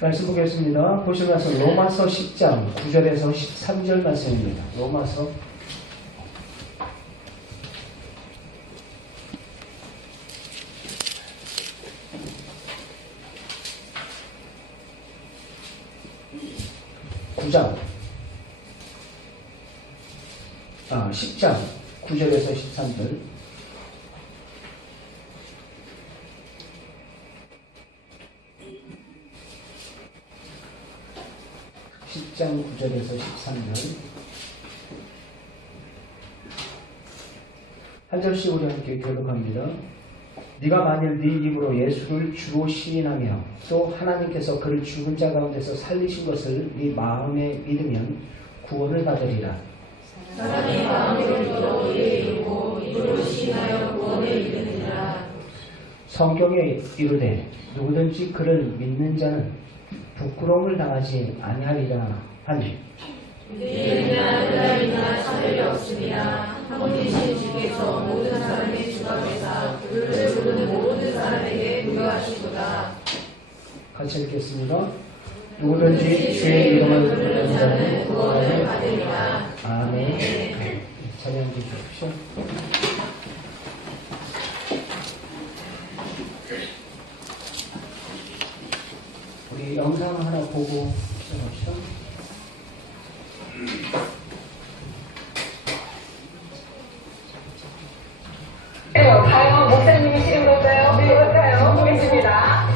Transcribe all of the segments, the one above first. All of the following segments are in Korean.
말씀 보겠습니다. 보시면서 로마서 10장 9절에서 13절 말씀입니다. 로마서 10장 9절에서 13절. (10장 9절에서 13절) 한 절씩 우리 함께 교독합니다. 네가 만일 네 입으로 예수를 주로 시인하며 또 하나님께서 그를 죽은 자 가운데서 살리신 것을 네 마음에 믿으면 구원을 받으리라. 사람이 마음으로 믿어 이르고 입으로 시인하여 구원을 이루느니라. 성경에 이르되 누구든지 그를 믿는 자는 부끄러움을 당하지 아니하리라 하니 이나 은하이나 차별이 없으니라. 한 분이신 주께서 모든 사람의 주가 되사 그를 부르는 모든 사람에게 부여하시도다. 같이 읽겠습니다. 누구든지 주의 이름을 부르는 자는 구원을 받으리라. 아멘. 찬양 주십시오. 우리 영상 하나 보고 시작합시다. 과연 목사님이 싫은 걸까요? 그럴까요? 보겠습니다.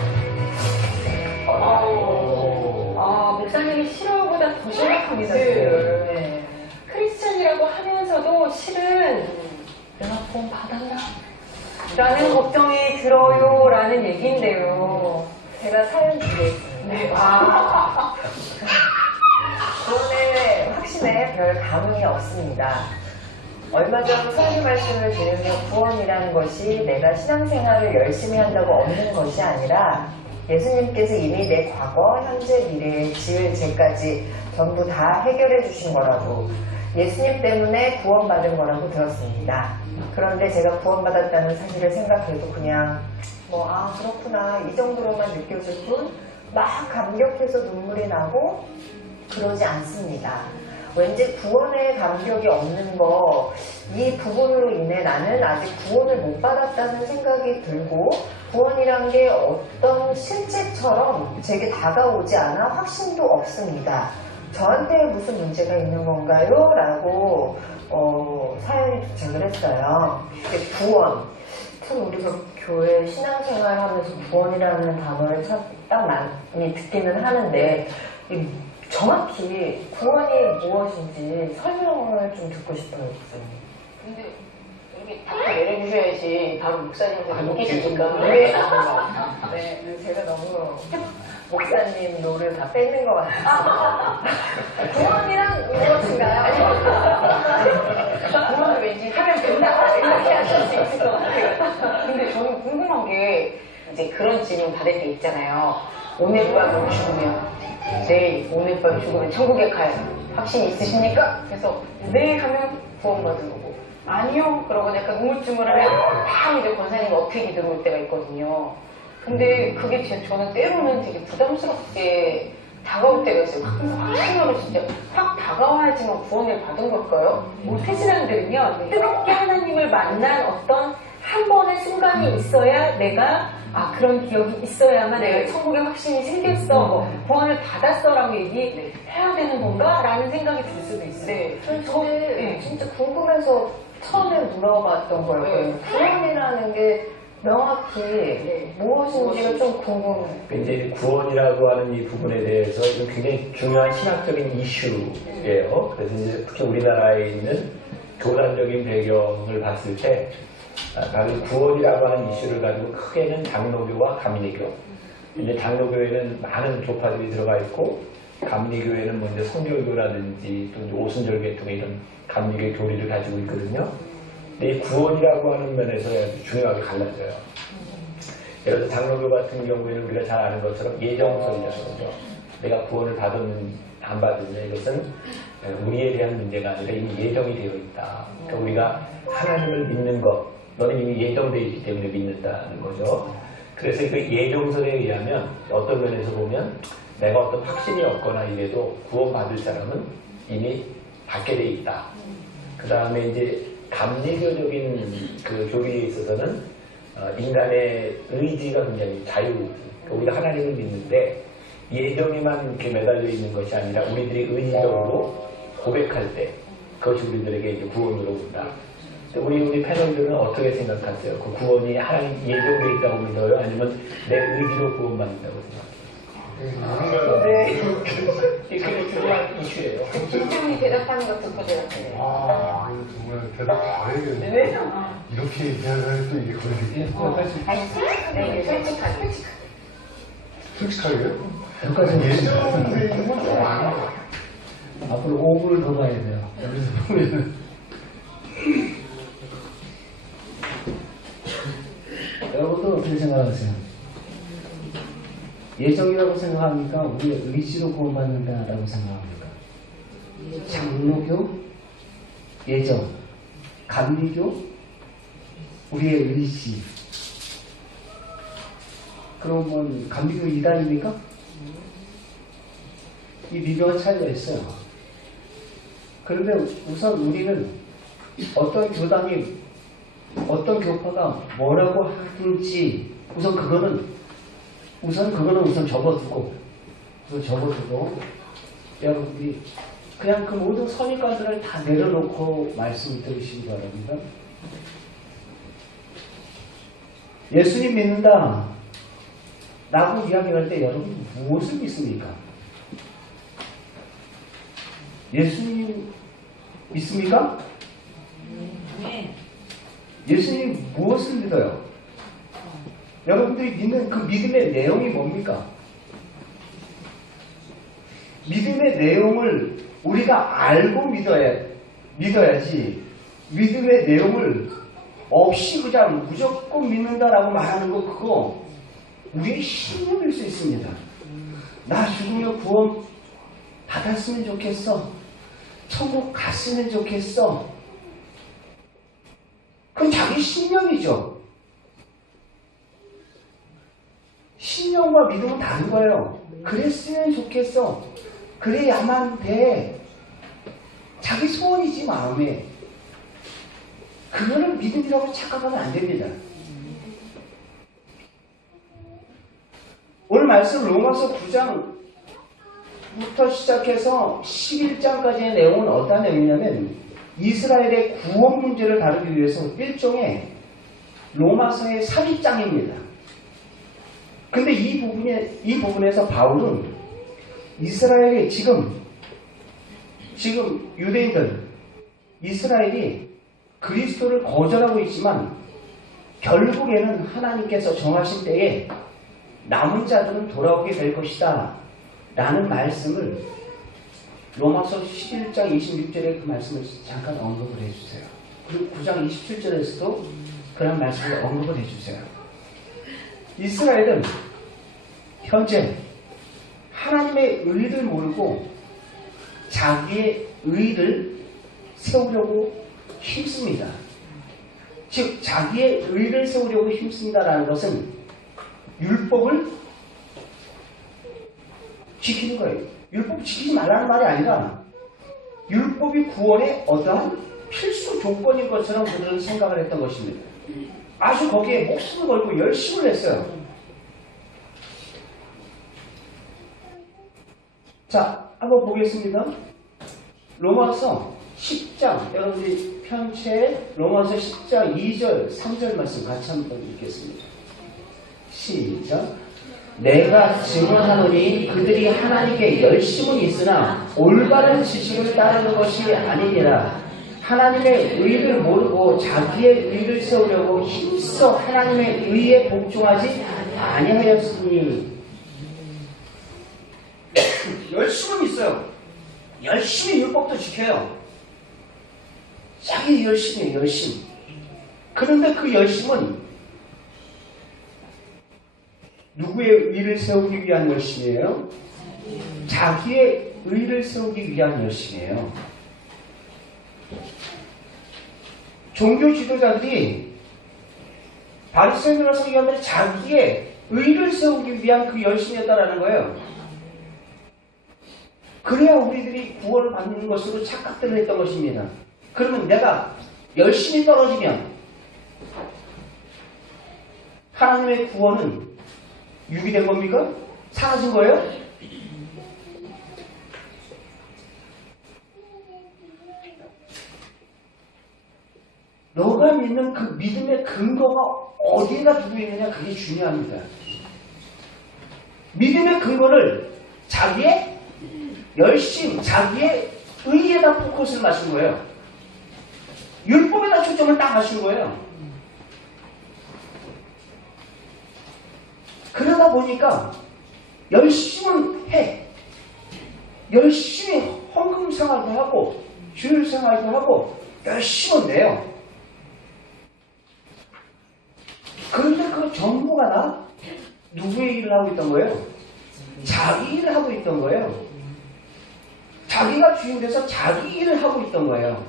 목사님이 싫어보다 더 심각합니다. 네. 크리스천이라고 하면서도 실은 내가 구원 받았나? 라는 걱정이 들어요 라는 얘기인데요. 제가 사연 드리겠습니다. 네. 구원의 확신에 별 감흥이 없습니다. 얼마 전 설교 말씀을 들으며 구원이라는 것이 내가 신앙생활을 열심히 한다고 얻는 것이 아니라 예수님께서 이미 내 과거, 현재, 미래에 지을 죄까지 전부 다 해결해 주신 거라고, 예수님 때문에 구원받은 거라고 들었습니다. 그런데 제가 구원받았다는 사실을 생각해도 그냥 그렇구나 이 정도로만 느껴질 뿐 막 감격해서 눈물이 나고 그러지 않습니다. 왠지 구원의 감격이 없는 거, 이 부분으로 인해 나는 아직 구원을 못 받았다는 생각이 들고, 구원이란 게 어떤 실체처럼 제게 다가오지 않아 확신도 없습니다. 저한테 무슨 문제가 있는 건가요? 라고 사연이 도착을 했어요. 구원. 참 우리가 교회 신앙생활 하면서 구원이라는 단어를 참 딱 많이 듣기는 하는데, 정확히 구원이 무엇인지 설명을 좀 듣고 싶어요, 목사님. 근데 이렇게 딱 내려주셔야지 바로 목사님한테 넘기시니까. 네, 제가 너무 목사님 노를 다 뺏는 것 같아요. 구원이란 무엇인가요? 구원을 왠지 하면 된다 이렇게 하실 수 있을 것 같아요. 근데 저는 궁금한 게 이제 그런 질문 받을 때 있잖아요. 오늘 밤 죽으면 내일 오늘 밤 죽으면 천국에 갈 확신이 있으십니까? 그래서 네 하면 구원받은 거고, 아니요 그러고 약간 우물쭈물하면 막 이제 권사님 어택이 들어올 때가 있거든요. 근데 그게 저는 때로는 되게 부담스럽게 다가올 때가 있어요. 확신으로 진짜 확 다가와야지만 구원을 받은 걸까요? 모태신앙들은요, 뜨겁게 하나님을 만난 어떤 한 번의 순간이 있어야 내가 그런 기억이 있어야만 내가 천국의 확신이 생겼어, 구원을 받았어 라고 얘기해야 되는 건가? 라는 생각이 들 수도 있어요. 네. 저는 진짜 궁금해서 처음에 물어봤던 거예요. 구원이라는 게 명확히 무엇인지가 좀 궁금해요. 이제 구원이라고 하는 이 부분에 대해서 굉장히 중요한 신학적인 이슈예요. 그래서 이제 특히 우리나라에 있는 교단적인 배경을 봤을 때 바로 구원이라고 하는 이슈를 가지고 크게는 장로교와 감리교. 이제 장로교에는 많은 교파들이 들어가 있고, 감리교에는 먼저 성결교라든지 또 이제 오순절 계통의 이런 감리교 교리를 가지고 있거든요. 근데 이 구원이라고 하는 면에서 중요하게 갈라져요. 예를 들어 장로교 같은 경우에는 우리가 잘 아는 것처럼 예정설이라는 거죠. 내가 구원을 받았는지 안 받았느냐, 이것은 우리에 대한 문제가 아니라 이미 예정이 되어 있다. 그러니까 우리가 하나님을 믿는 것, 너는 이미 예정되어 있기 때문에 믿는다는 거죠. 그래서 그 예정설에 의하면 어떤 면에서 보면 내가 어떤 확신이 없거나 이래도 구원받을 사람은 이미 받게 돼 있다. 그 다음에 이제 감리교적인 그 교리에 있어서는 인간의 의지가 굉장히 우리가 하나님을 믿는데 예정에만 이렇게 매달려 있는 것이 아니라 우리들이 의지적으로 고백할 때 그것이 우리들에게 이제 구원으로 온다. 우리 패널들은 어떻게 생각하세요? 그 구원이 하나님 예정되어 있다고 믿어요? 아니면 내 의지로 구원받는다고 생각해요? 네. 이게 중요한 이슈예요. 김정이 대답하는 거 듣고 제가 아, 이거 정말 대답 잘해야겠네. 네. 이렇게 얘기하면 또 이게 걸리게. 네, 솔직하게. 솔직하게요? 여기까지 예전에 이건 좀 안. 앞으로 5분을 더 가야 돼요. 여기서 보면은. 여러분도 어떻게 생각하세요? 예정이라고 생각합니까? 우리 의지로 구원받는다라고 생각합니까? 장로교, 예정, 감리교, 우리의 의지. 그러면 감리교 이단입니까? 이 미묘한 차이가 있어요. 그런데 우선 우리는 어떤 교단이 어떤 교파가 뭐라고 하든지 우선 그거는 접어두고 여러분들이 그냥 그 모든 선입관들을 다 내려놓고 말씀을 들으시기 바랍니다. 예수님 믿는다 라고 이야기할 때 여러분 무엇을 믿습니까? 예수님 믿습니까? 예수님 무엇을 믿어요? 여러분들이 믿는 그 믿음의 내용이 뭡니까? 믿음의 내용을 우리가 알고 믿어야지 믿음의 내용을 없이 그냥 무조건 믿는다라고 말하는 거 그거 우리의 신념일 수 있습니다. 나 죽으면 구원 받았으면 좋겠어. 천국 갔으면 좋겠어. 그건 자기 신념이죠. 신념과 믿음은 다른 거예요. 그랬으면 좋겠어. 그래야만 돼. 자기 소원이지 마음에. 그거를 믿음이라고 착각하면 안 됩니다. 오늘 말씀 로마서 9장부터 시작해서 11장까지의 내용은 어떤 내용이냐면 이스라엘의 구원 문제를 다루기 위해서 일종의 로마서의 삽입장입니다. 근데 이 부분에서 바울은 이스라엘이 지금 유대인들, 이스라엘이 그리스도를 거절하고 있지만 결국에는 하나님께서 정하신 때에 남은 자들은 돌아오게 될 것이다 라는 말씀을 로마서 11장 26절에 그 말씀을 잠깐 언급을 해주세요. 그리고 9장 27절에서도 그런 말씀을 언급을 해주세요. 이스라엘은 현재 하나님의 의를 모르고 자기의 의를 세우려고 힘씁니다. 즉 자기의 의를 세우려고 힘쓴다라는 것은 율법을 지키는 거예요. 율법 지키지 말라는 말이 아니라 율법이 구원의 어떠한 필수 조건인 것처럼 그들은 생각을 했던 것입니다. 아주 거기에 목숨을 걸고 열심을 했어요. 자, 한번 보겠습니다. 로마서 10장, 여러분들이 편채 로마서 10장 2절, 3절 말씀 같이 한번 읽겠습니다. 시작. 내가 증언하노니 그들이 하나님께 열심은 있으나 올바른 지식을 따르는 것이 아니니라. 하나님의 의를 모르고 자기의 의를 세우려고 힘써 하나님의 의에 복종하지 아니하였으니. 열심은 있어요. 열심히 율법도 지켜요. 자기 열심이에요. 열심. 그런데 그 열심은 누구의 의를 세우기 위한 열심이에요? 자기의 의를 세우기 위한 열심이에요. 종교 지도자들이 바리새인이나 서기관들이 자기의 의를 세우기 위한 그 열심이었다라는 거예요. 그래야 우리들이 구원을 받는 것으로 착각들을 했던 것입니다. 그러면 내가 열심히 떨어지면 하나님의 구원은 유기된 겁니까? 사라진 거예요? 너가 믿는 그 믿음의 근거가 어디에다 두고 있느냐, 그게 중요합니다. 믿음의 근거를 자기의 열심, 자기의 의에다 포커스를 맞춘 거예요. 율법에다 초점을 딱 맞춘 거예요. 그러다 보니까 열심히 해. 열심히 헌금 생활도 하고 주일 생활도 하고 열심히 내요. 그런데 그 전부가 다 누구의 일을 하고 있던 거예요? 자기 일을 하고 있던 거예요. 자기가 주인 돼서 자기 일을 하고 있던 거예요.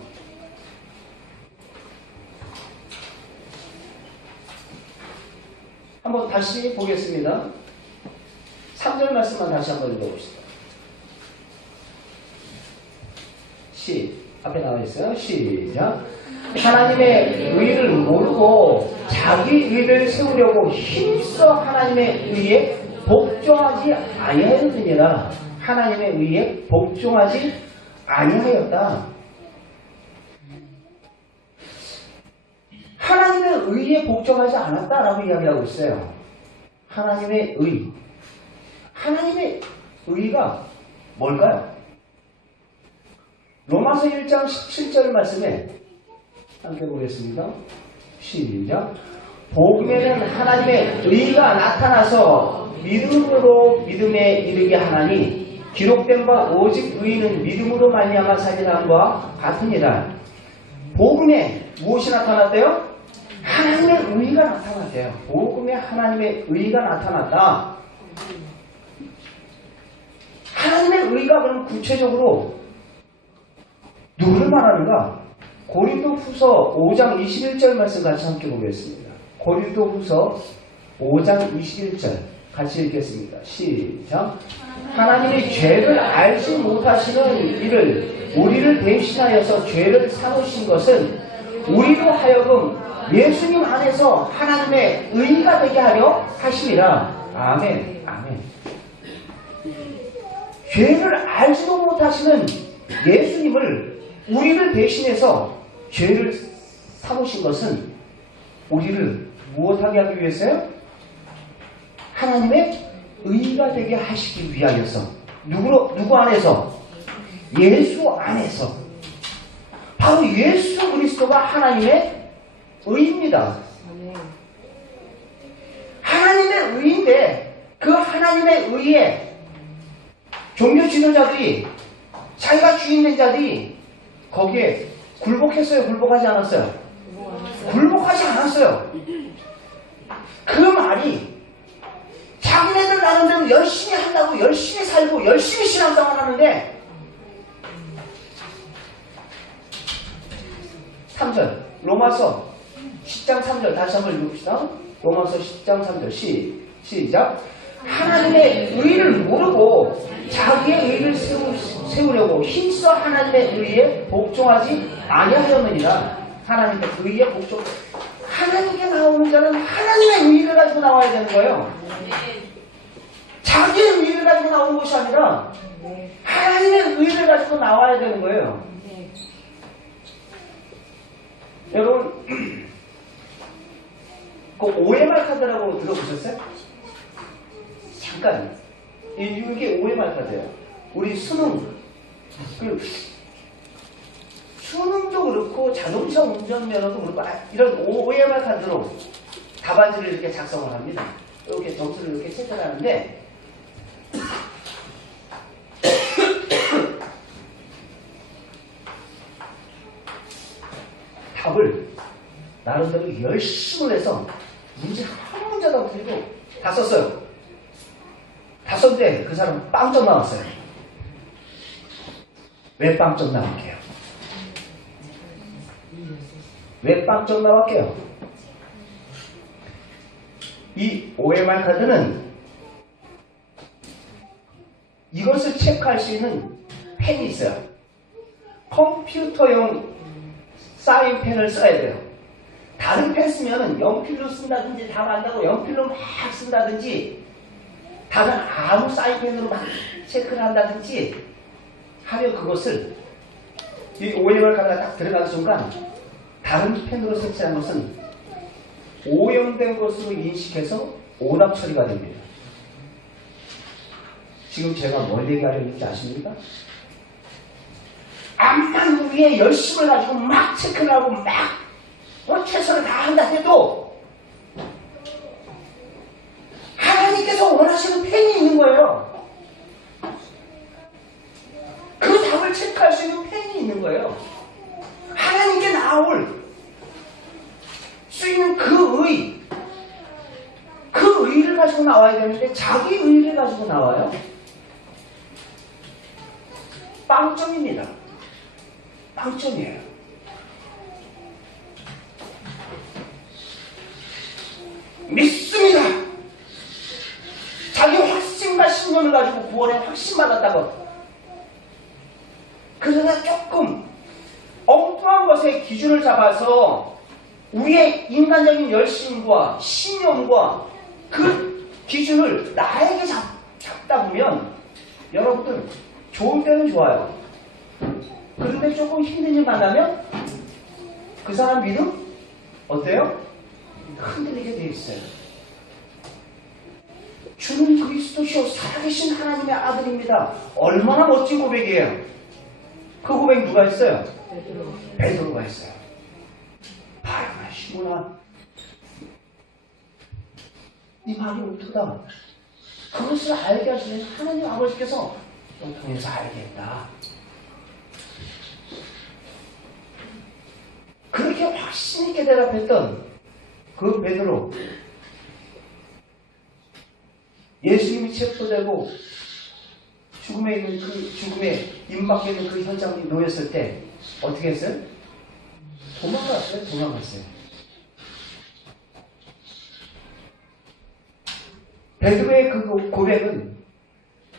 한번 다시 보겠습니다. 3절 말씀만 다시 한번 읽어봅시다. 앞에 나와 있어요. 시작. 하나님의 의를 모르고 자기 의를 세우려고 힘써 하나님의 의에 복종하지 아니하였느니라. 하나님의 의에 복종하지 아니하였다. 하나님의 의에 복종하지 않았다라고 이야기하고 있어요. 하나님의 의. 하나님의 의가 뭘까요? 로마서 1장 17절 말씀에 함께 보겠습니다. 시작. 복음에는 하나님의 의가 나타나서 믿음으로 믿음에 이르게 하나니 기록된 바 오직 의인은 믿음으로 말미암아 살리함과 같으니라. 복음에 무엇이 나타났대요? 하나님의 의가 나타났대요. 복음에 하나님의 의가 나타났다. 하나님의 의가 그럼 구체적으로 누구를 말하는가? 고린도후서 5장 21절 말씀 같이 함께 보겠습니다. 고린도후서 5장 21절 같이 읽겠습니다. 시작. 하나님이 죄를 알지 못하시는 이를 우리를 대신하여서 죄를 삼으신 것은 우리로 하여금 예수님 안에서 하나님의 의가 되게 하려 하심이라. 아멘. 아멘. 죄를 알지도 못하시는 예수님을 우리를 대신해서 죄를 삼으신 것은 우리를 무엇하게 하기 위해서요? 하나님의 의가 되게 하시기 위하여서. 누구 안에서? 예수 안에서. 바로 예수 그리스도가 하나님의 의입니다. 하나님의 의인데 그 하나님의 의에 종교 지도자들이, 자기가 주인된 자들이 거기에 굴복했어요? 굴복하지 않았어요? 굴복하지 않았어요. 그 말이 자기네들 나름대로 열심히 한다고 열심히 살고 열심히 신앙생활 하는데 3절 로마서 10장 3절 다시 한번 읽읍시다. 로마서 10장 3절 시작. 하나님의 의를 모르고 자기의 의를 세우려고 힘써 하나님의 의에 복종하지 아니하였느니라. 하나님의 의에 복종. 하나님께 나오는 자는 하나님의 의를 가지고 나와야 되는 거예요. 자기의 의를 가지고 나오는 것이 아니라 하나님의 의를 가지고 나와야 되는 거예요. 여러분, 그 OMR 카드라고 들어보셨어요? 잠깐. 이게 OMR 카드예요. 우리 수능도 그렇고 자동차 운전면허도 그렇고 이런 OMR 카드로 답안지를 이렇게 작성을 합니다. 이렇게 점수를 이렇게 체크하는데 답을 나름대로 열심히 해서 문제 한 문제도 안 틀리고 다 썼어요. 다 썼는데 그 사람 빵점 나왔어요. 왜 빵점 나왔게요? 왜 빵점 나왔게요? 이 OMR 카드는 이것을 체크할 수 있는 펜이 있어요. 컴퓨터용 사인펜을 써야 돼요. 다른 펜 쓰면은 연필로 쓴다든지 다 만다고 연필로 막 쓴다든지 다른 아무 사인펜으로 막 체크를 한다든지 하면 그것을 이 오염을 갖다가 딱 들어가는 순간 다른 펜으로 설치한 것은 오염된 것으로 인식해서 오답 처리가 됩니다. 지금 제가 뭘 얘기하려는지 아십니까? 암만 위에 열심을 가지고 막 체크를 하고 막 최선을 다한다 해도 하나님께서 원하시는 펜이 있는 거예요. 그 답을 체크할 수 있는 펜이 있는 거예요. 하나님께 나올 수 있는 그 의를 가지고 나와야 되는데 자기 의를 가지고 나와요. 빵점입니다. 빵점이에요. 믿습니다. 자기 확신과 신념을 가지고 구원에 확신받았다고. 그러나 조금 엉뚱한 것에 기준을 잡아서 우리의 인간적인 열심과 신념과 그 기준을 나에게 잡다 보면 여러분들 좋을 때는 좋아요. 그런데 조금 힘든 일 만나면 그 사람 믿음 어때요? 흔들리게 돼 있어요. 주는 그리스도시요 살아계신 하나님의 아들입니다. 얼마나 멋진 고백이에요. 그 고백 누가 했어요? 베드로가 했어요. 바람하시구나. 이 말이 옳다. 그것을 알게 하시는 하나님 아버지께서 너 통해서 알겠다. 그렇게 확신 있게 대답했던 그 베드로, 예수님이 체포되고 죽음에 있는 죽음에 임박해 있는 그 현장에 놓였을 때 어떻게 했어요? 도망갔어요. 베드로의 그 고백은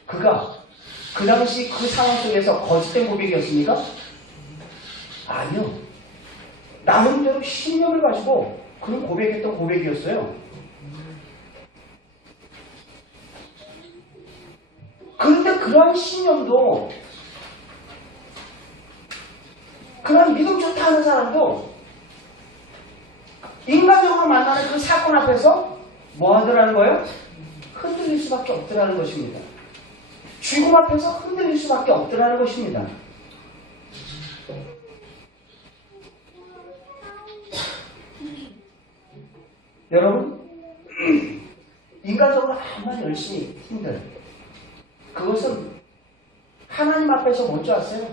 그가 그 당시 그 상황 속에서 거짓된 고백이었습니까? 아니요. 나름대로 신념을 가지고 그런 고백했던 고백이었어요. 그런데 그러한 신념도, 그러한 믿음 좋다 하는 사람도 인간적으로 만나는 그 사건 앞에서 뭐 하더라는 거예요? 흔들릴 수밖에 없더라는 것입니다. 죽음 앞에서 흔들릴 수밖에 없더라는 것입니다. 여러분, 인간적으로 아무리 열심히 힘들, 그것은 하나님 앞에서 먼저 왔어요.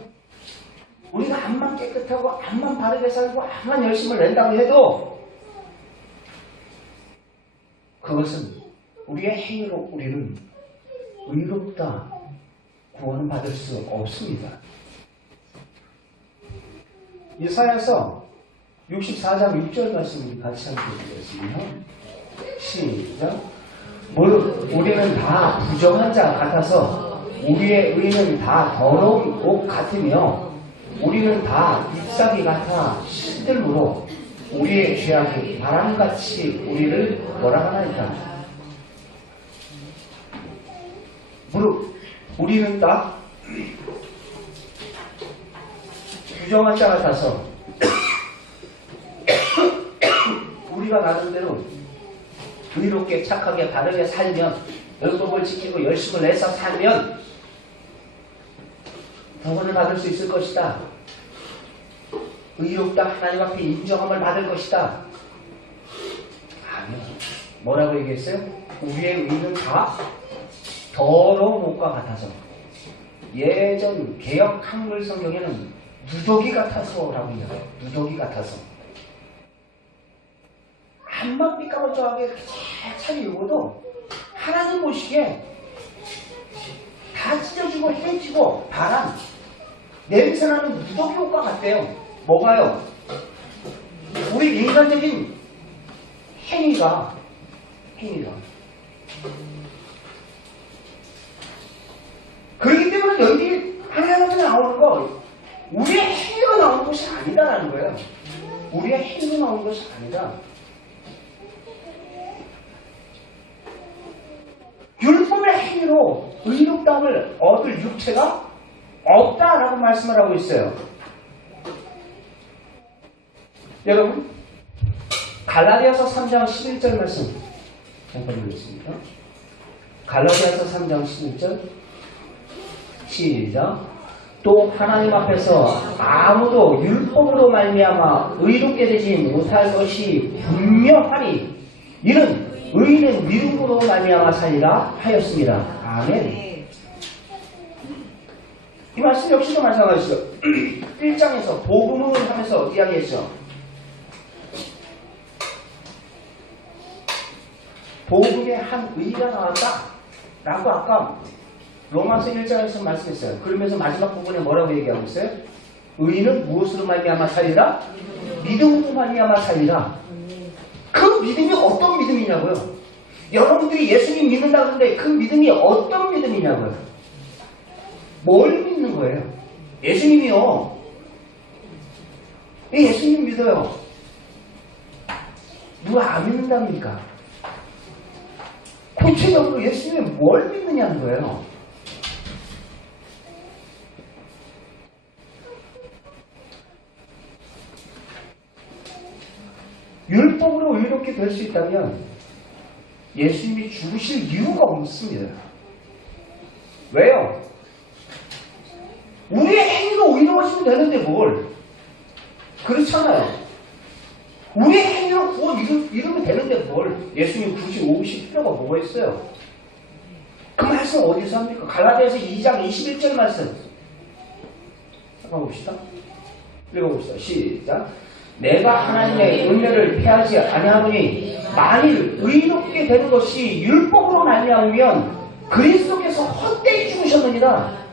우리가 암만 깨끗하고 암만 바르게 살고 암만 열심을 낸다고 해도 그것은 우리의 행위로 우리는 의롭다 구원을 받을 수 없습니다. 이사야서 64장 6절 말씀을 같이 함께 드리겠습니다. 시작. 우리는 다 부정한 자 같아서 우리의 의는 다 더러운 옷 같으며 우리는 다 잎사귀 같아 시들므로 우리의 죄악이 바람같이 우리를 몰아가나이다. 우리는 다 부정한 자 같아서 우리가 나름대로 의롭게 착하게 바르게 살면, 율법을 지키고 열심을 내서 살면 구원을 받을 수 있을 것이다. 의롭다 하나님 앞에 인정함을 받을 것이다. 아니요. 뭐라고 얘기했어요? 우리의 의는 다 더러운 옷과 같아서. 예전 개역 한글 성경에는 누더기 같아서라고 해요. 누더기 같아서. 한번 삐까번쩍하게 이렇게 잘 읽어도 하나님 보시기에 다 찢어지고 헤지고 바람, 냄새나는 누더기 옷과 같대요. 뭐가요? 우리 인간적인 행위가 그렇기 때문에 너희들이 하나님께 나오는 거 우리의 행위가 나오는 것이 아니다라는 거예요. 우리의 행위가 나오는 것이 아니다. 율법의 행위로 의롭다함을 얻을 육체가 없다라고 말씀을 하고 있어요. 여러분, 갈라디아서 3장 11절 말씀 잠깐 보겠습니다. 갈라디아서 3장 11절 시작. 또 하나님 앞에서 아무도 율법으로 말미암아 의롭게 되지 못할 것이 분명하니 이는 의인은 믿음으로 말미암아 살리라 하였습니다. 아멘. 이 말씀 역시도 마찬가지죠. 1장에서 복음을 하면서 이야기했죠. 복음에 한 의가 나왔다 라고 아까 로마서 1장에서 말씀했어요. 그러면서 마지막 부분에 뭐라고 얘기하고 있어요? 의인은 무엇으로 말미암아 살리라? 믿음으로 말미암아 살리라. 그 믿음이 어떤 믿음이냐고요? 여러분들이 예수님 믿는다 그러는데 그 믿음이 어떤 믿음이냐고요? 뭘 믿는 거예요? 예수님이요. 예수님 믿어요. 누가 안 믿는답니까? 구체적으로 예수님이 뭘 믿느냐는 거예요. 율법으로 의롭게 될 수 있다면 예수님이 죽으실 이유가 없습니다. 왜요? 우리의 행위로 의로워지면 되는데 뭘? 그렇잖아요. 우리의 행위로 구원 이루면 되는데 뭘? 예수님 굳이 오실 필요가 뭐가 있어요? 그 말씀 어디서 합니까? 갈라디아서 2장 21절 말씀. 잠깐 봅시다. 읽어봅시다. 시작. 내가 하나님의 은혜를 패하지 아니하노니 만일 의롭게 되는 것이 율법으로 말미암으면 그리스도께서 헛되이 죽으셨느니라.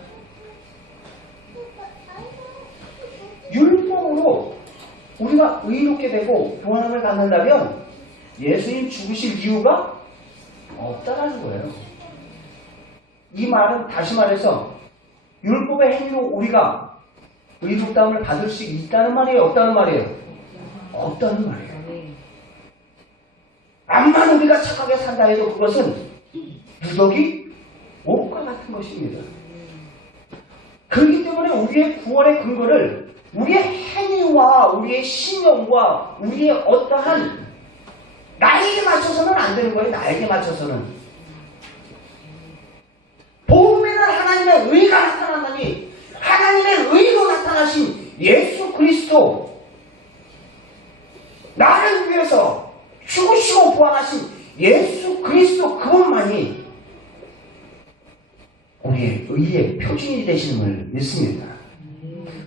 율법으로 우리가 의롭게 되고 구원함을 받는다면 예수님 죽으실 이유가 없다라는 거예요. 이 말은 다시 말해서 율법의 행위로 우리가 의롭다함을 받을 수 있다는 말이에요? 없다는 말이에요? 없다는 말이에요. 암만 우리가 착하게 산다 해도 그것은 누더기 옷과 같은 것입니다. 그렇기 때문에 우리의 구원의 근거를 우리의 행위와 우리의 신념과 우리의 어떠한 나에게 맞춰서는 안 되는 거예요. 나에게 맞춰서는. 복음에는 하나님의 의가 나타난다니 하나님의 의로 나타나신 예수 그리스도 나를 위해서 죽으시고 부활하신 예수 그리스도 그분만이 우리의 의의 표준이 되심을 믿습니다.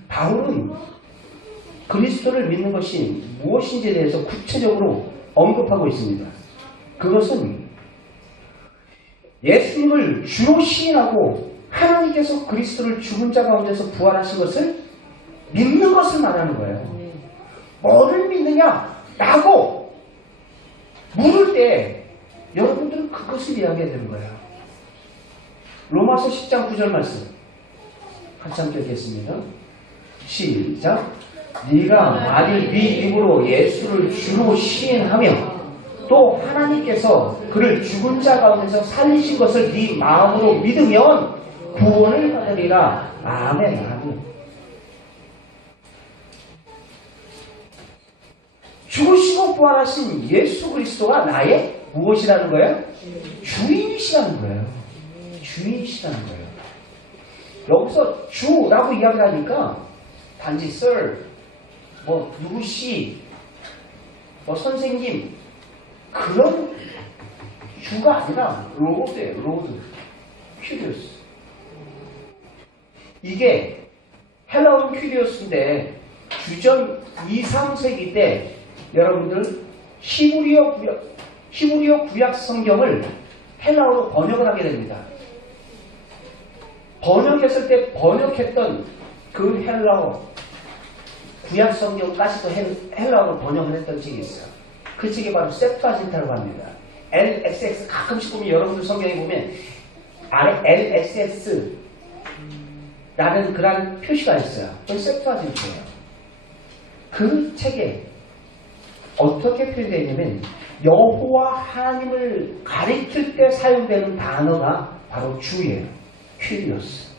바울은 그리스도를 믿는 것이 무엇인지에 대해서 구체적으로 언급하고 있습니다. 그것은 예수님을 주로 시인하고 하나님께서 그리스도를 죽은 자 가운데서 부활하신 것을 믿는 것을 말하는 거예요. 뭐를 믿느냐? 라고 물을 때 여러분들은 그것을 이야기해야 되는 거예요. 로마서 10장 9절 말씀 같이 함께 읽겠습니다. 시작. 네가 만일 네 입으로 예수를 주로 시인하며 또 하나님께서 그를 죽은 자 가운데서 살리신 것을 네 마음으로 믿으면 구원을 받으리라. 아멘. 아멘. 죽으시고 부활하신 예수 그리스도가 나의 무엇이라는 거예요? 주인이시라는 거예요. 주인이시라는 거예요. 여기서 주라고 이야기하니까 단지 sir, 누구씨, 선생님 그런 주가 아니라 로드예요. 로드. 큐리오스. 이게 헬라어는 큐리오스인데 주전 2, 3세기 때 여러분들 히브리어 구약 성경을 헬라어로 번역을 하게 됩니다. 번역했을 때 번역했던 그 헬라어 구약 성경까지도 헬라어로 번역을 했던 책이 있어요. 그 책이 바로 셉투아진트라고 합니다. LXX 가끔씩 보면 여러분들 성경에 보면 LXX 라는 그런 표시가 있어요. 그건 셉투아진트예요. 그 책에 어떻게 표현되어 있냐면 여호와 하나님을 가리킬 때 사용되는 단어가 바로 주예요. 퀴리오스.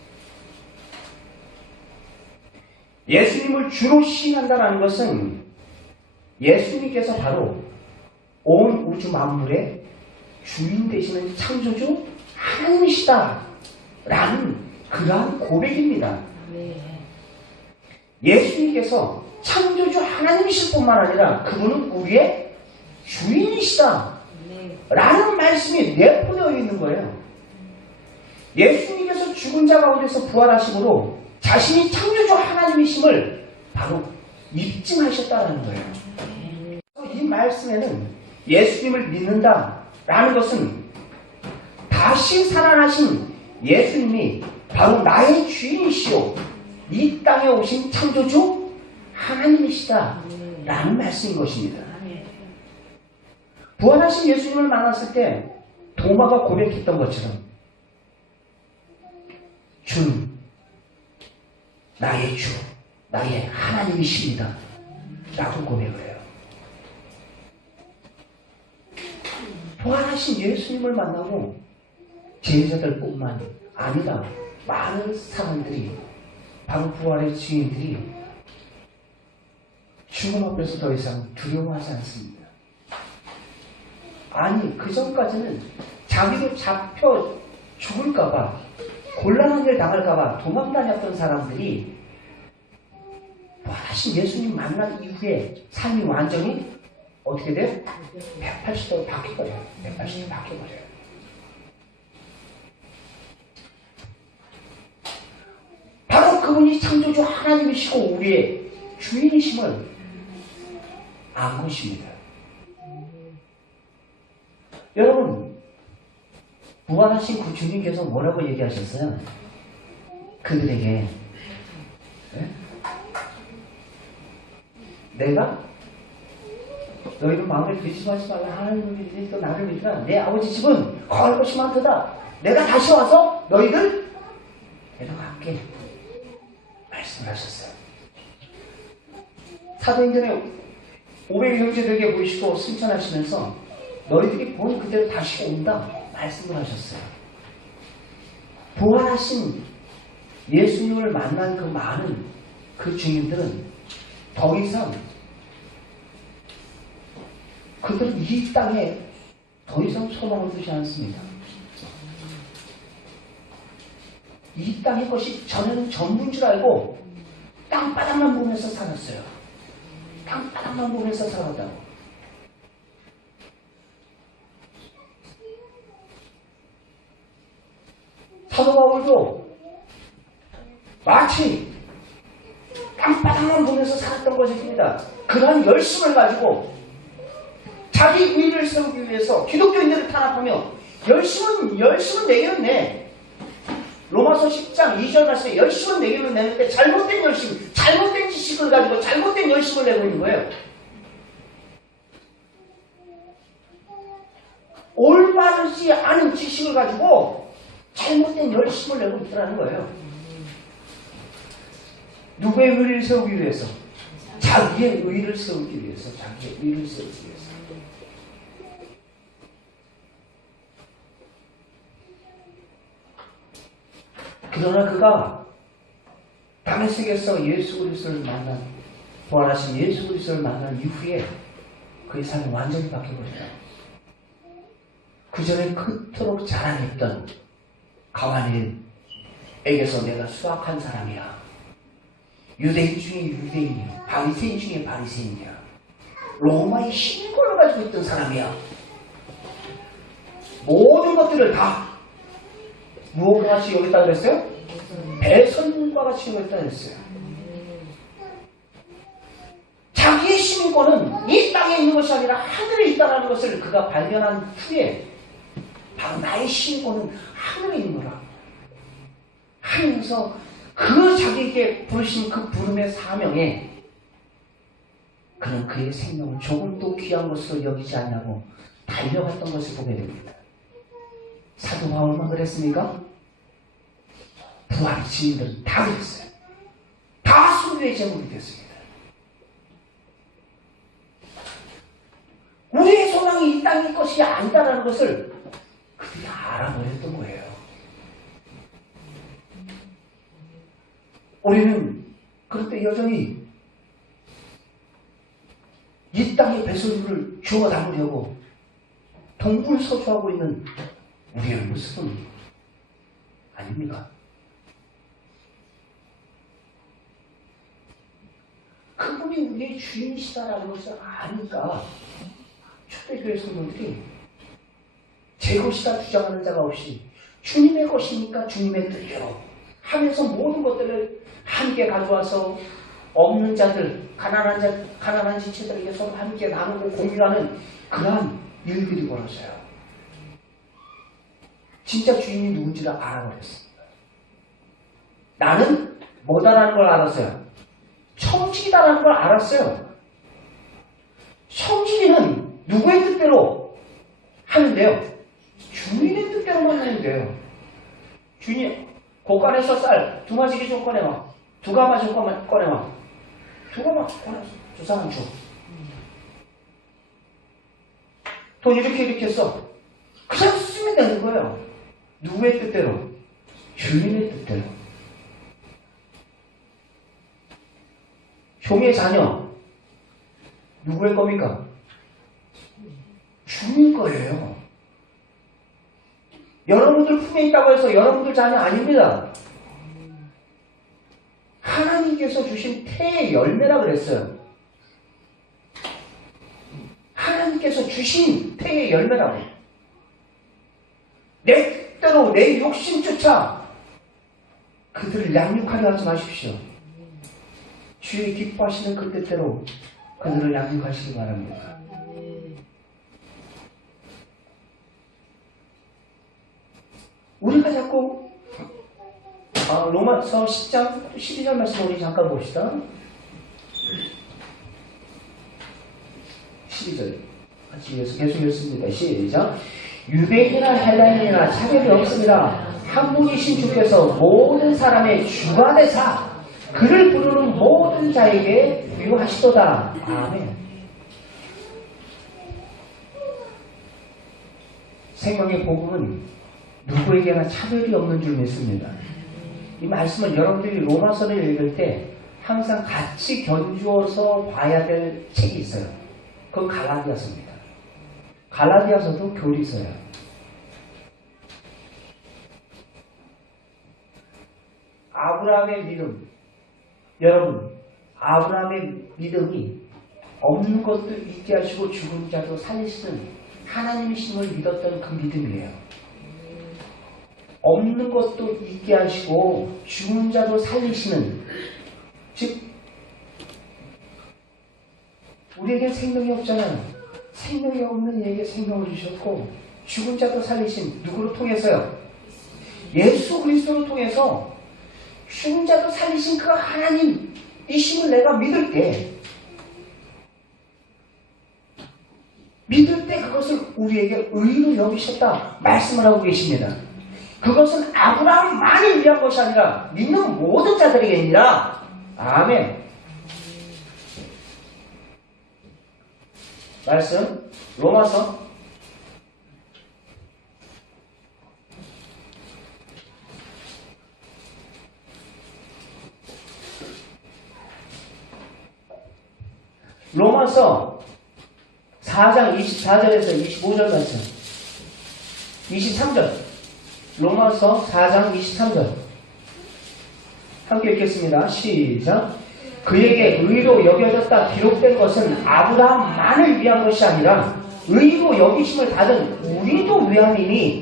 예수님을 주로 시인한다는 것은 예수님께서 바로 온 우주 만물의 주인 되시는 창조주 하나님이시다 라는 그러한 고백입니다. 예수님께서 창조주 하나님이실 뿐만 아니라 그분은 우리의 주인이시다 라는 말씀이 내포되어 있는 거예요. 예수님께서 죽은 자 가운데서 부활하심으로 자신이 창조주 하나님이심을 바로 입증하셨다는 거예요. 이 말씀에는 예수님을 믿는다라는 것은 다시 살아나신 예수님이 바로 나의 주인이시오, 이 땅에 오신 창조주 하나님이시다 라는 말씀인 것입니다. 부활하신 예수님을 만났을 때 도마가 고백했던 것처럼 주는 나의 주, 나의 하나님이십니다 라고 고백을 해요. 부활하신 예수님을 만나고 제자들뿐만 아니라 많은 사람들이, 바로 부활의 주인들이 죽음 앞에서 더 이상 두려워하지 않습니다. 아니, 그 전까지는 자기도 잡혀 죽을까봐, 곤란한 일 당할까봐 도망다녔던 사람들이 부활하신 예수님 만난 이후에 삶이 완전히 어떻게 돼요? 180도로 바뀌어버려요. 180도 바뀌어버려요. 바로 그분이 창조주 하나님이시고 우리의 주인이심을 안 것입니다. 여러분, 부활하신 그 주님께서 뭐라고 얘기하셨어요? 그들에게 내가 너희는 마음을 근심하지 말라. 하나님을 믿으니까 나를 믿으라. 내 아버지 집은 거할 것이 많도다. 내가 다시 와서 너희들 데려갈게 말씀을 하셨어요. 사도행전에 500의 형제들에게 보이시고 승천하시면서 너희들이 본 그대로 다시 온다 말씀을 하셨어요. 부활하신 예수님을 만난 그 많은 그 주님들은 더 이상 그들은 이 땅에 더 이상 소망을 두지 않습니다. 이 땅의 것이 전에는 전부인 줄 알고 땅바닥만 보면서 살았어요. 땅바닥만 보면서 살았다고. 사도 바울도 마치 땅바닥만 보면서 살았던 것입니다. 그러한 열심을 가지고 자기 의를 세우기 위해서 기독교인들을 탄압하며 열심은 내기는 내. 로마서 10장 2절 말씀에 열심은 내기는 내는데 잘못된 열심, 잘못된 지식을 가지고 잘못된 열심을 내고 있는 거예요. 올바르지 않은 지식을 가지고 잘못된 열심을 내고 있더라는 거예요. 누구의 의를 세우기 위해서? 자기의 의를 세우기 위해서. 자기의 의를 세우기 위해서. 그러나 그가 다메섹에서 예수 그리스도를 만난, 부활하신 예수 그리스도를 만난 이후에 그의 삶이 완전히 바뀌어버렸다. 그 전에 그토록 자랑했던 가마니엘에게서 내가 수학한 사람이야. 유대인 중에 유대인이야. 바리새인 중에 바리새인이야. 로마의 신권을 가지고 있던 사람이야. 모든 것들을 다 무엇과 같이 여겼다 그랬어요? 배선과 같이 여겼다 그랬어요. 자기의 시민권은 이 땅에 있는 것이 아니라 하늘에 있다는 것을 그가 발견한 후에 바로 나의 시민권은 하늘에 있는 거라. 하면서 그 자기에게 부르신 그 부름의 사명에 그는 그의 생명을 조금도 귀한 것으로 여기지 않냐고 달려갔던 것을 보게 됩니다. 사도 바울만 그랬습니까? 부활의 증인들은 다 그랬어요. 다 순교의 제목이 됐습니다. 우리의 소망이 이 땅의 것이 아니다라는 것을 그들이 알아버렸던 거예요. 우리는 그럴 때 여전히 이 땅의 배설물을 주워 담으려고 동분서주하고 있는 우리의 모습은 아닙니다. 그분이 우리의 주인이시다라는 것을 아니까 초대교회 성도들이 제 것이다 주장하는 자가 없이 주님의 것이니까 주님의 뜻대로 하면서 모든 것들을 함께 가져와서 없는 자들, 가난한 지체들에게 서로 함께 나누고 공유하는 그러한 일들이 벌어져요. 진짜 주인이 누군지를 알아버렸습니다. 나는 뭐다라는 걸 알았어요. 청지기다라는 걸 알았어요. 청지기는 누구의 뜻대로 하는데요? 주인의 뜻대로만 하는데요. 주인이 곳간에서 쌀 2마지기 좀 꺼내와. 2가마 좀 꺼내와. 2가마 꺼내서 주상한 줘. 돈 이렇게 써. 그냥 쓰면 되는 거예요. 누구의 뜻대로? 주인의 뜻대로. 종의 자녀 누구의 겁니까? 주인 거예요. 여러분들 품에 있다고 해서 여러분들 자녀 아닙니다. 하나님께서 주신 태의 열매라 그랬어요. 하나님께서 주신 태의 열매라고. 내 뜻대로 내 욕심조차 그들을 양육하게 하지 마십시오. 주의 기뻐하시는 그 뜻대로 그들을 양육하시기 바랍니다. 우리가 자꾸 로마서 10장 12절 말씀 우리 잠깐 봅시다. 12절 같이 계속 읽습니다. 시작. 유대인이나 헬라인이나 차별이 없습니다. 한 분이신 주께서 모든 사람의 주가 되사 그를 부르는 모든 자에게 유하시도다. 아멘. 생명의 복음은 누구에게나 차별이 없는 줄 믿습니다. 이 말씀은 여러분들이 로마서를 읽을 때 항상 같이 견주어서 봐야 될 책이 있어요. 그건 갈라디아서입니다. 갈라디아서도 교리서예요. 아브라함의 믿음, 여러분, 아브라함의 믿음이 없는 것도 있게 하시고 죽은 자도 살리시는 하나님이심을 믿었던 그 믿음이에요. 없는 것도 있게 하시고 죽은 자도 살리시는, 즉 우리에게 생명이 없잖아요. 생명이 없는 이에게 생명을 주셨고 죽은 자도 살리신 누구로 통해서요? 예수 그리스도로 통해서 죽은 자도 살리신 그 하나님 이심을 내가 믿을 때 그것을 우리에게 의로 여기셨다 말씀을 하고 계십니다. 그것은 아브라함만을 위한 것이 아니라 믿는 모든 자들에게니라. 아멘. 말씀 로마서 4장 24절에서 25절 말씀 23절 로마서 4장 23절 함께 읽겠습니다. 시작. 그에게 의로 여겨졌다 기록된 것은 아브라함만을 위한 것이 아니라 의로 여기심을 받은 우리도 위함이니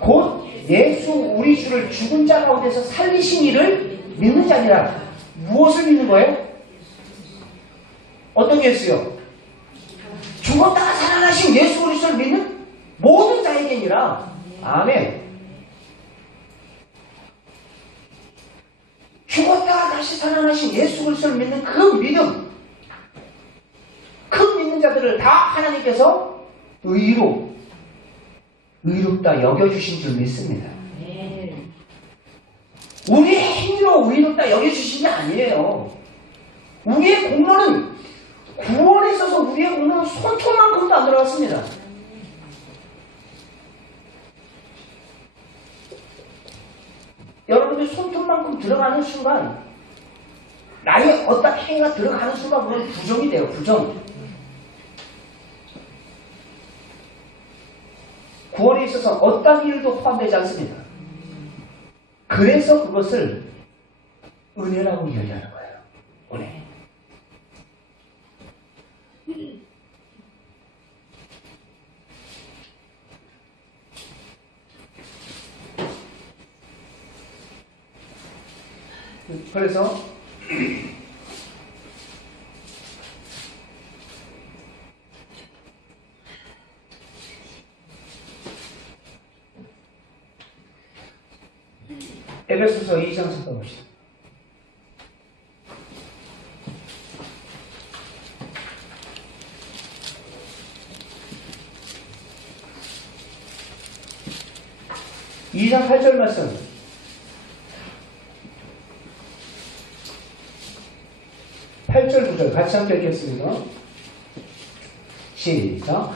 곧 예수 우리 주를 죽은 자 가운데서 살리신 이를 믿는 자니라. 무엇을 믿는 거예요? 어떤 예수요? 죽었다가 살아나신 예수 그리스도를 믿는 모든 자에게니라. 아멘. 죽었다가 다시 살아나신 예수 그리스도를 믿는 그 믿음, 그 믿는 자들을 다 하나님께서 의롭다 여겨주신 줄 믿습니다. 우리의 행위로 의로 딱 여겨주신 게 아니에요. 우리의 공로는 구원에 있어서 우리의 공로는 손톱만큼도 안 들어갔습니다. 여러분들 손톱만큼 들어가는 순간 나의 어떤 행위가 들어가는 순간 그건 부정이 돼요. 부정. 구원에 있어서 어떤 일도 포함되지 않습니다. 그래서 그것을 은혜라고 이야기하는 거예요. 은혜. 그래서 에베소서 2장 잠깐 봅시다. 이 장 8절 말씀. 8절 9절 같이 함께 읽겠습니다. 시작.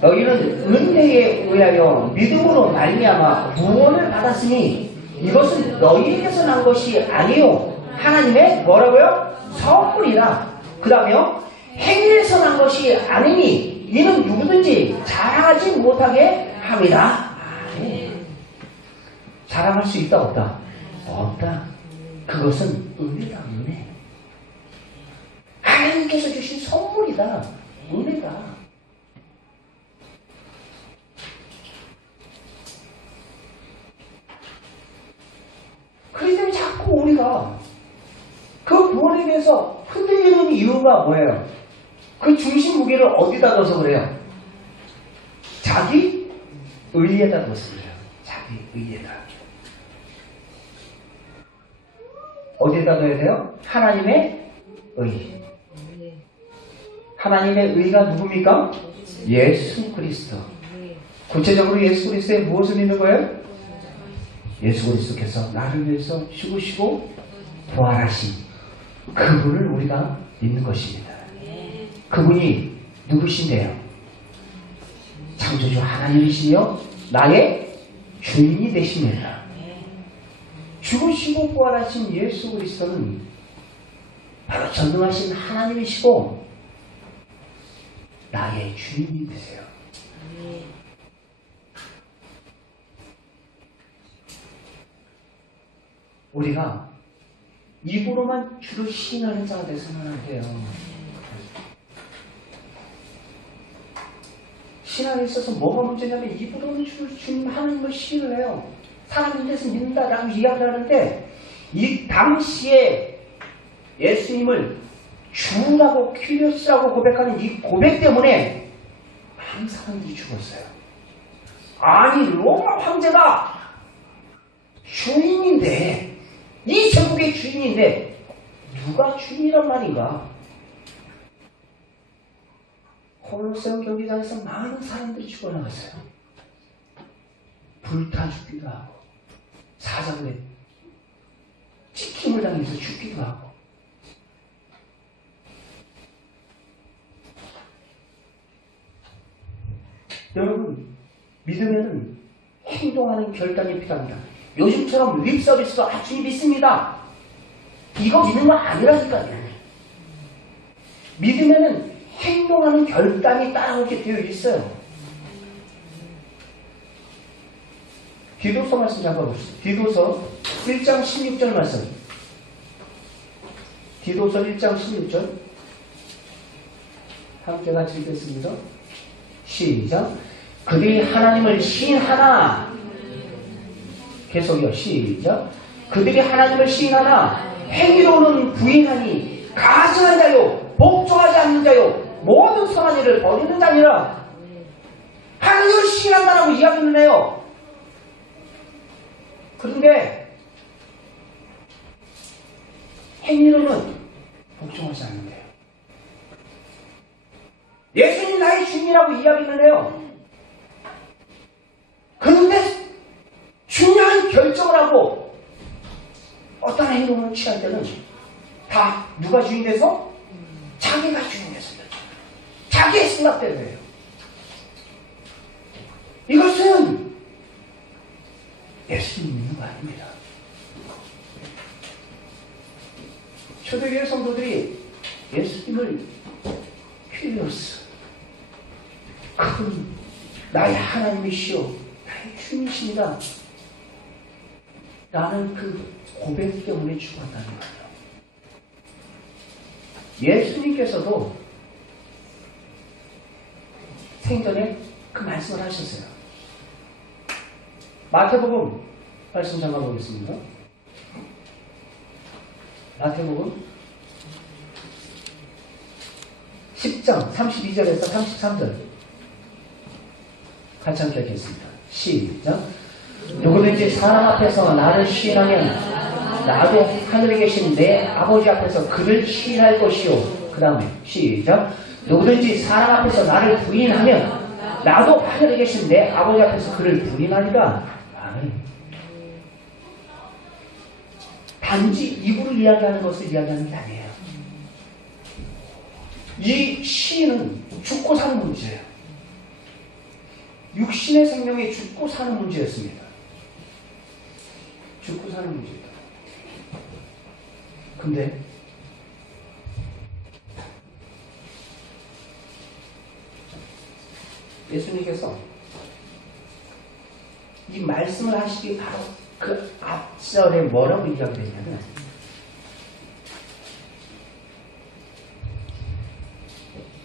너희는 은혜에 의하여 믿음으로 말미암아 구원을 받았으니 이것은 너희에게서 난 것이 아니요 하나님의 뭐라고요? 선물이라. 그 다음에요. 행위에서 난 것이 아니니 이는 누구든지 자랑하지 못하게 합니다. 자랑할 수 있다 없다? 없다. 그것은 은혜다. 은혜. 하나님께서 주신 선물이다. 은혜다. 그렇기 때문에 자꾸 우리가 그 구원에 대해서 흔들리는 이유가 뭐예요? 그 중심 무게를 어디다 둬서 그래요? 자기 의에다 둬서 그래요. 자기 의에다. 어디에다 둬야 돼요? 하나님의 의. 하나님의 의가 누굽니까? 예수 그리스도. 구체적으로 예수 그리스도에 무엇을 믿는 거예요? 예수 그리스도께서 나를 위해서 죽으시고 부활하신 그분을 우리가 믿는 것입니다. 그분이 누구신데요? 창조주 하나님이시며 나의 주인이 되십니다. 죽으시고 부활하신 예수 그리스도는 바로 전능하신 하나님이시고 나의 주인이 되세요. 우리가 입으로만 주로 시인하는 자가 되서는 안 돼요. 신앙에 있어서 뭐가 문제냐면 입으로는 주님 하나님을 시인을 해요. 사람에 대해서 믿는다라고 이야기를 하는데 이 당시에 예수님을 주라고 퀴리오스라고 고백하는 이 고백 때문에 많은 사람들이 죽었어요. 아니 로마 황제가 주인인데 이 제국의 주인인데 누가 주인이란 말인가? 콜로세움 경기장에서 많은 사람들이 죽어나갔어요. 불타 죽기도 하고 사자들의 찍힘을 당해서 죽기도 하고. 여러분, 믿으면 행동하는 결단이 필요합니다. 요즘처럼 립 서비스도 주님 믿습니다. 이거 믿는 거 아니라니까요. 믿으면은 행동하는 결단이 따라오게 되어 있어요. 디도서 말씀 잠깐 봅시다. 디도서 1장 16절 말씀. 디도서 1장 16절. 함께 같이 읽겠습니다. 시작. 그들이 하나님을 시인하나. 계속요. 시작. 그들이 하나님을 시인하나 행위로는 부인하니 가증한 자요 복종하지 않는 자요 모든 선한 일을 버리는 자니라. 하나님을 시인한다라고 이야기는 해요. 그런데 행위로는 복종하지 않는데요. 예수님 나의 주인이라고 이야기는 해요. 그런데 중요한 결정을 하고 이상한 행동을 취할 때는 다 누가 주인 돼서? 자기가 주인 됐습니다. 자기의 생각대로예요. 이것은 예수님 믿는 거 아닙니다. 초대교회 성도들이 예수님을 퀴리오스, 큰 나의 하나님이시오, 나의 주님이십니다. 나는 그 고백 때문에 죽었다는 거예요. 예수님께서도 생전에 그 말씀을 하셨어요. 마태복음 말씀 잠깐 보겠습니다. 마태복음 10장 32절에서 33절 같이 함께 읽겠습니다. 시작. 누구든지 사람 앞에서 나를 시인하면 나도 하늘에 계신 내 아버지 앞에서 그를 시인할 것이요. 그 다음에 시작. 누구든지 사람 앞에서 나를 부인하면 나도 하늘에 계신 내 아버지 앞에서 그를 부인하리라. 아멘. 단지 입으로 이야기하는 것을 이야기하는 게 아니에요. 이 시인은 죽고 사는 문제예요. 육신의 생명이 죽고 사는 문제였습니다. 죽고 사는 문제다. 근데 예수님께서 이 말씀을 하시기 바로 그 앞절에 뭐라고 이야기했냐면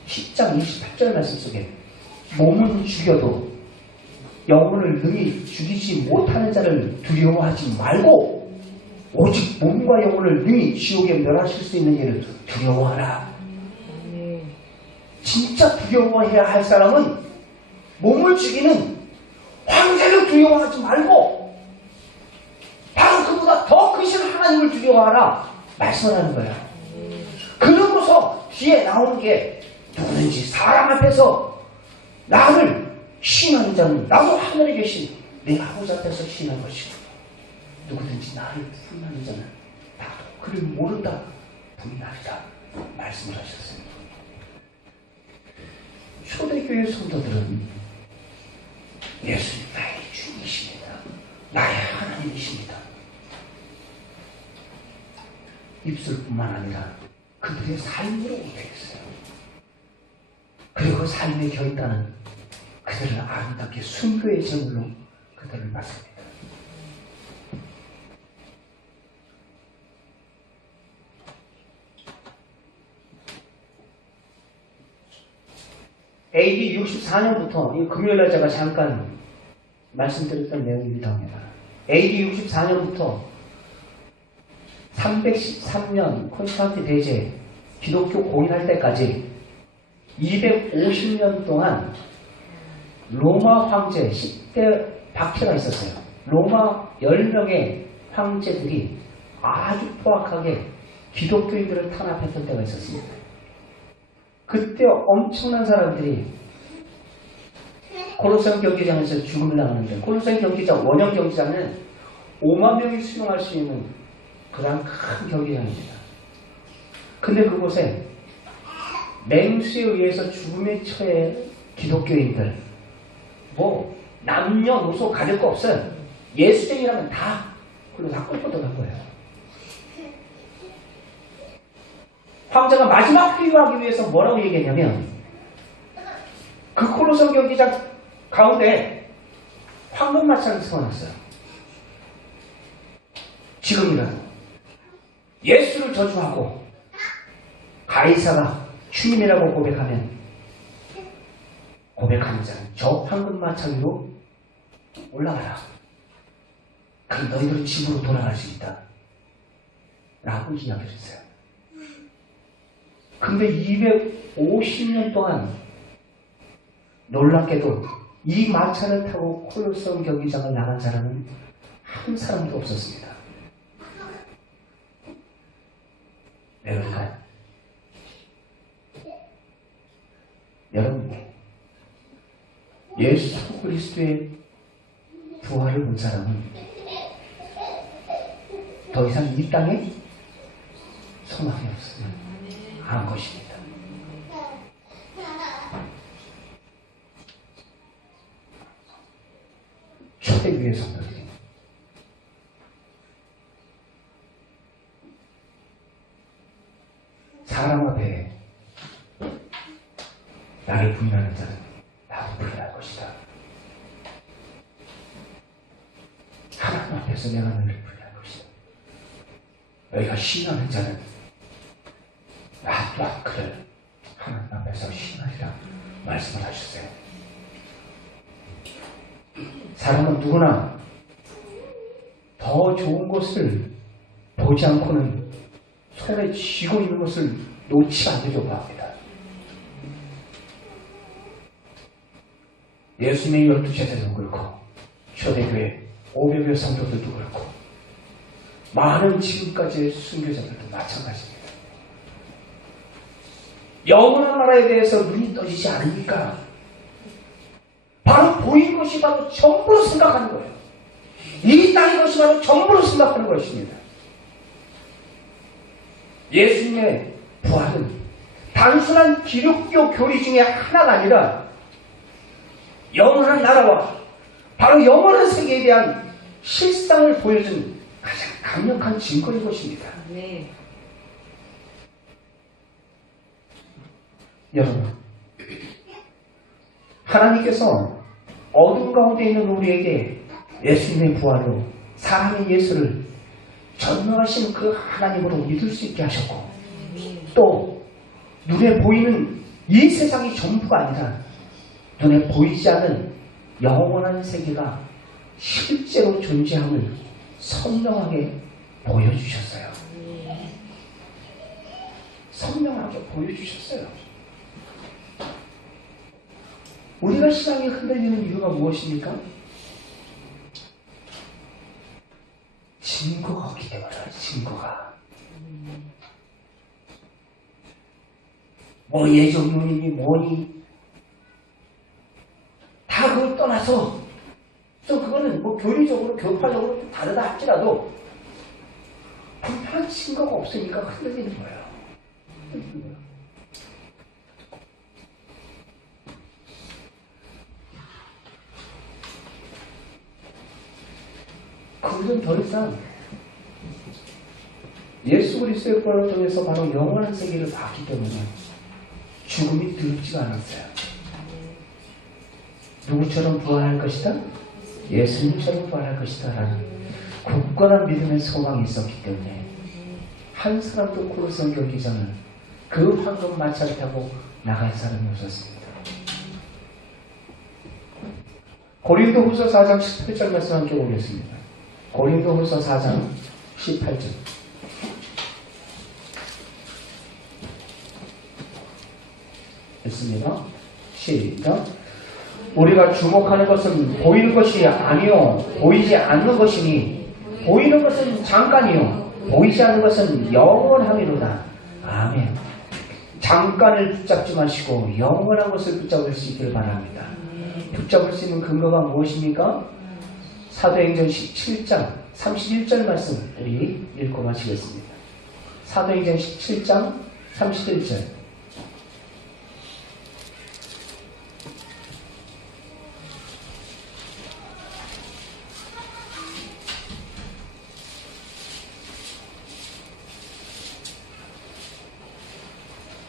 10장 28절 말씀 속에 몸은 죽여도 영혼을 능히 죽이지 못하는 자를 두려워하지 말고 오직 몸과 영혼을 능히 지옥에 멸하실 수 있는 이를 두려워하라. 진짜 두려워해야 할 사람은 몸을 죽이는 황제를 두려워하지 말고 바로 그보다 더 크신 하나님을 두려워하라 말씀하는 거야. 그러고서 뒤에 나오는 게 누구든지 사람 앞에서 나를 시인하는 자는 나도 하늘에 계신 내 아버지 앞에서 시인할 것이고 누구든지 나를 부인하는 자는 나도 그를 모른다 부인하리라 말씀을 하셨습니다. 초대교회 성도들은 예수님 나의 주님이십니다. 나의 하나님이십니다. 입술뿐만 아니라 그들의 삶으로 고백했어요. 그리고 그 삶에 겨있다는 그들을 아름답게 순교의 제물로 그들을 맞습니다. AD 64년부터 이 금요일날 제가 잠깐 말씀드렸던 내용이 이러합니다. AD 64년부터 313년 콘스탄틴 대제 기독교 공인할 때까지 250년 동안 로마 황제 10대 박해가 있었어요. 로마 10명의 황제들이 아주 포악하게 기독교인들을 탄압했던 때가 있었습니다. 그때 엄청난 사람들이 콜로세움 경기장에서 죽음을 당하는데 콜로세움 경기장, 원형 경기장은 5만 명이 수용할 수 있는 그런 큰 경기장입니다. 근데 그곳에 맹수에 의해서 죽음에 처해 기독교인들 남녀노소 가릴 거 없어요. 예수쟁이라면 다 그걸로 다 끌고 들어간 거예요. 황제가 마지막 회유하기 위해서 뭐라고 얘기했냐면 그 콜로세움 경기장 가운데 황금마차를 세워놨어요. 지금이라도 예수를 저주하고 가이사가 주님이라고 고백하는 자는 저 황금마차 위로 올라가라. 그럼 너희들은 집으로 돌아갈 수 있다. 라고 이야기를 했어요. 근데 250년 동안 놀랍게도 이 마차를 타고 콜로세움 경기장을 나간 사람은 한 사람도 없었습니다. 왜 그럴까요? 여러분, 예수 그리스도의 부활을 본 사람은 더 이상 이 땅에 소망이 없음을 안 것입니다. 초대교회 성도들이 사람 앞에 나를 부인하는 자는 나도 부인할 것이다. 하나님 앞에서 내가 너를 부인할 것이다. 너희가 신하는 자는 나 또한 그를 하나님 앞에서 신하리라 말씀을 하셨어요. 사람은 누구나 더 좋은 것을 보지 않고는 손에 쥐고 있는 것을 놓지 않으려고 합니다. 예수님의 12제자도 그렇고 초대교회 500여 성도들도 그렇고 많은 지금까지의 순교자들도 마찬가지입니다. 영원한 나라에 대해서 눈이 떠지지 않으니까 바로 보이는 것이 바로 전부로 생각하는 거예요. 이 땅의 것이 바로 전부로 생각하는 것입니다. 예수님의 부활은 단순한 기독교 교리 중에 하나가 아니라 영원한 나라와 바로 영원한 세계에 대한 실상을 보여준 가장 강력한 증거인 것입니다. 네. 여러분, 하나님께서 어둠 가운데 있는 우리에게 예수님의 부활로 사랑의 예수를 전능하신 그 하나님으로 믿을 수 있게 하셨고, 또 눈에 보이는 이 세상이 전부가 아니라 눈에 보이지 않는 영원한 세계가 실제로 존재함을 선명하게 보여주셨어요. 선명하게 보여주셨어요. 우리가 신앙이 흔들리는 이유가 무엇입니까? 증거가 없기 때문이에요. 증거가. 뭐 예정론이니 뭐니 다 그걸 떠나서 또 그거는 뭐 교리적으로 교파적으로 좀 다르다 할지라도 분명한 증거가 없으니까 흔들리는 거예요. 흔들리는 거예요. 그것은 더 이상 예수 그리스도의 부활을 통해서 바로 영원한 세계를 봤기 때문에 죽음이 두렵지가 않았어요. 누구처럼 부활할 것이다? 예수님처럼 부활할 것이다 라는 굳건한 믿음의 소망이 있었기 때문에 한 사람도 코로선 경기장을 그 황금 마차를 타고 나갈 사람이 없었습니다. 고린도후서 4장 18절 말씀 함께 보겠습니다. 고린도후서 4장 18절. 있습니다. 시작. 우리가 주목하는 것은 보이는 것이 아니요 보이지 않는 것이니 보이는 것은 잠깐이요 보이지 않는 것은 영원함이로다. 아멘. 잠깐을 붙잡지 마시고 영원한 것을 붙잡을 수 있기를 바랍니다. 붙잡을 수 있는 근거가 무엇입니까? 사도행전 17장 31절 말씀 우리 읽고 마치겠습니다. 사도행전 17장 31절.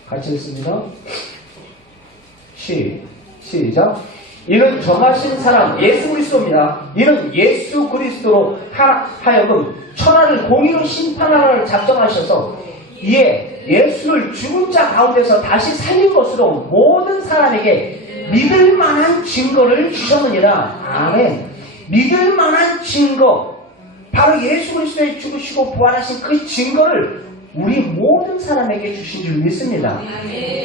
같이 읽습니다. 시작. 이는 정하신 사람 예수 그리스도입니다. 이는 예수 그리스도로 하여금 천하를 공의로 심판하라를 작정하셔서 이에 예수를 죽은 자 가운데서 다시 살린 것으로 모든 사람에게 믿을 만한 증거를 주셨느니라. 아멘. 믿을 만한 증거, 바로 예수 그리스도의 죽으시고 부활하신 그 증거를 우리 모든 사람에게 주신 줄 믿습니다.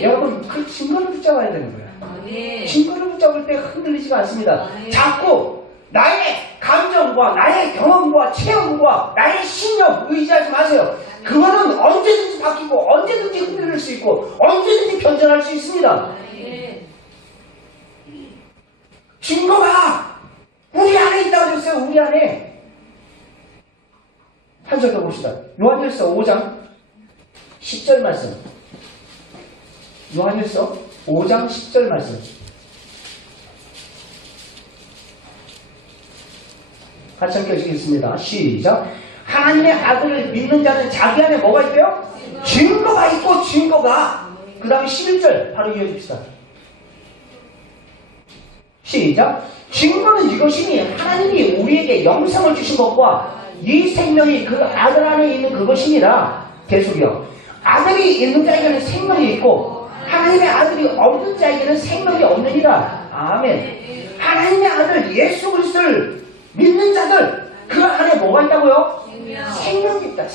여러분, 그 증거를 붙잡아야 되는 거예요. 증거를 붙잡을 때 흔들리지가 않습니다. 자꾸 나의 감정과 나의 경험과 체험과 나의 신념 의지하지 마세요. 그거는 언제든지 바뀌고 언제든지 흔들릴 수 있고 언제든지 변전할 수 있습니다. 증거가 우리 안에 있다고 그랬어요. 우리 안에. 한 절 더 봅시다. 요한일서 5장 10절 말씀. 요한일서 5장 10절 말씀. 같이 함께 읽겠습니다. 시작. 하나님의 아들을 믿는 자는 자기 안에 뭐가 있대요? 증거가 있고 증거가. 그 다음에 11절 바로 이어집시다. 시작. 증거는 이것이니 하나님이 우리에게 영생을 주신 것과 이 생명이 그 아들 안에 있는 그것이니라. 계속이요. 아들이 있는 자에게는 생명이 있고 하나님의 아들이 없는 자에게는 생명이 없느니라. 아멘. 하나님의 아들 예수 그리스도를 믿는 자들 그 안에 뭐가 있다고요? 생명이 있다.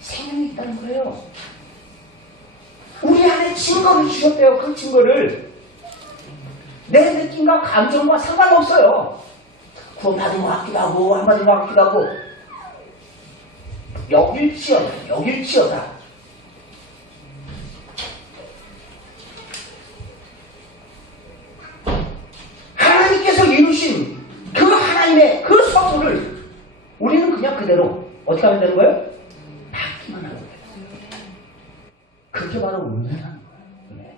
생명이 있다는 거예요. 우리 안에 증거를 주셨대요. 그 증거를 내 느낌과 감정과 상관없어요. 구원받은 것 같기도 하고 안 받은 것 같기도 하고 여길지어다. 하나님께서 이루신 그 하나님의 그 선물을 우리는 그냥 그대로 어떻게 하면 되는 거예요? 받기만 하는 거예요. 그게 바로 은혜라는 거예요. 은혜.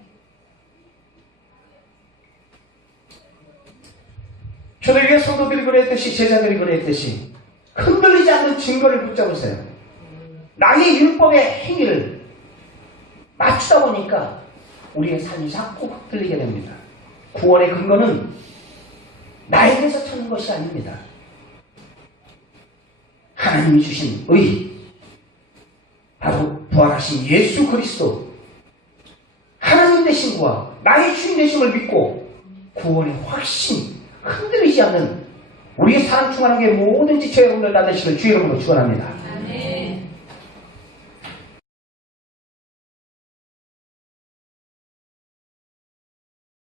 초대교회 성도들이 그랬듯이 제자들이 그랬듯이 흔들리지 않는 증거를 붙잡으세요. 나의 율법의 행위를 맞추다 보니까 우리의 삶이 자꾸 흔들리게 됩니다. 구원의 근거는 나에게서 찾는 것이 아닙니다. 하나님이 주신 의, 바로 부활하신 예수 그리스도, 하나님 되심과 나의 주인 되심을 믿고 구원의 확신, 흔들리지 않는 우리의 삶 충만한 게 모든 지체의 오늘 다 되시길 주의 이름으로 축원합니다.